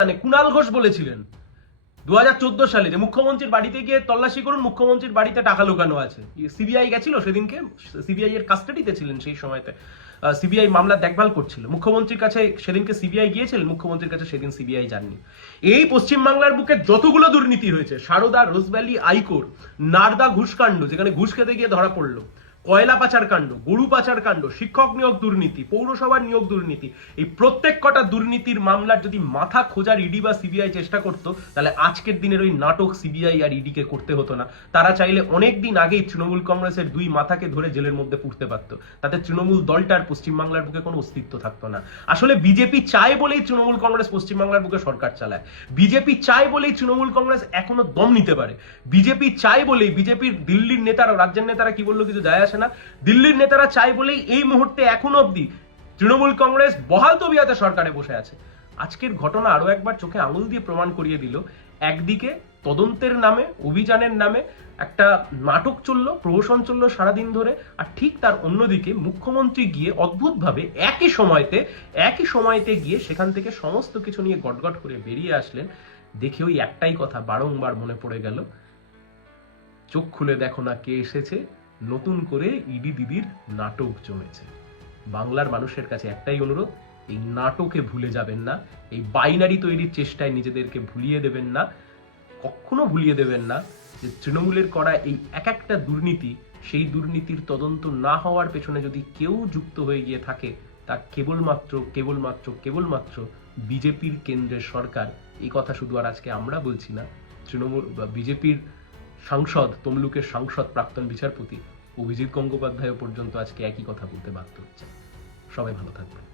মানে কুণাল ঘোষ বলেছিলেন 2014 সালে যে মুখ্যমন্ত্রীর বাড়িতে গিয়ে তল্লাশি করুন, মুখ্যমন্ত্রীর বাড়িতে টাকা লুকানো আছে। সিবিআই গেছিল সেদিনকে, সিবিআই এর কাস্টাডিতে ছিলেন সেই সময়তে, সিবিআই মামলা দেখভাল করছিল। মুখ্যমন্ত্রীর কাছে সেদিনকে সিবিআই গিয়েছিলেন, মুখ্যমন্ত্রীর কাছে সেদিন সিবিআই যাননি। এই পশ্চিমবাংলার বুকে যতগুলো দুর্নীতি হয়েছে, সারদা, রোজভ্যালি, আইকোর, নারদা ঘুষকাণ্ড যেখানে ঘুষ খেতে গিয়ে ধরা পড়লো, কয়লা পাচার কাণ্ড, গরু পাচার কাণ্ড, শিক্ষক নিয়োগ দুর্নীতি, পৌরসভার নিয়োগ দুর্নীতি, এই প্রত্যেক কটা দুর্নীতির মামলার যদি মাথা খোঁজার ইডি বা সিবিআই চেষ্টা করতো, তাহলে আজকের দিনের ওই নাটক সিবিআই আর ইডি কে করতে হতো না। তারা চাইলে অনেক দিন আগেই তৃণমূল কংগ্রেসের দুই মাথাকে ধরে জেলের মধ্যে পুড়তে পারতো। তাতে তৃণমূল দলটার পশ্চিমবাংলার বুকে কোনো অস্তিত্ব থাকতো না। আসলে বিজেপি চায় বলেই তৃণমূল কংগ্রেস পশ্চিমবাংলার বুকে সরকার চালায়। বিজেপি চায় বলেই তৃণমূল কংগ্রেস এখনো দম নিতে পারে। বিজেপি চায় বলেই, বিজেপির দিল্লির নেতারা, রাজ্যের নেতারা কি বললো কিছু যায় আসে না, দিল্লির নেতারা চাই বলেই এই মুহূর্তে এখনো অবধি তৃণমূল কংগ্রেস বহাল তবিয়াতে সরকারে বসে আছে। আজকের ঘটনা আরো একবার চোখে আঙুল দিয়ে প্রমাণ করিয়ে দিল, একদিকে তদন্তের নামে, অভিযানের নামে একটা নাটক চললো, প্রহসন চললো সারাদিন ধরে, আর ঠিক তার অন্যদিকে মুখ্যমন্ত্রী গিয়ে অদ্ভুতভাবে একই সময়তে গিয়ে সেখান থেকে সমস্ত কিছু নিয়ে গটগট করে বেরিয়ে আসলেন। দেখে ওই একটাই কথা বারংবার মনে পড়ে গেল, চোখ খুলে দেখো না কে এসেছে, নতুন করে ইডি দিদির নাটক জমেছে। বাংলার মানুষের কাছে একটাই অনুরোধ, এই নাটকে ভুলে যাবেন না, এই বাইনারি তৈরির চেষ্টায় নিজেদেরকে ভুলিয়ে দেবেন না, কখনো ভুলিয়ে দেবেন না যে তৃণমূলের করা এই এক একটা দুর্নীতি, সেই দুর্নীতির তদন্ত না হওয়ার পেছনে যদি কেউ যুক্ত হয়ে গিয়ে থাকে, তা কেবলমাত্র বিজেপির কেন্দ্রের সরকার। এই কথা শুধু আর আজকে আমরা বলছি না, তৃণমূল বা বিজেপির সাংসদ, তমলুকের সাংসদ, প্রাক্তন বিচারপতি অভিজিৎ গঙ্গোপাধ্যায় পর্যন্ত আজকে একই কথা বলতে বাধ্য হচ্ছে। সবাই ভালো থাকবেন।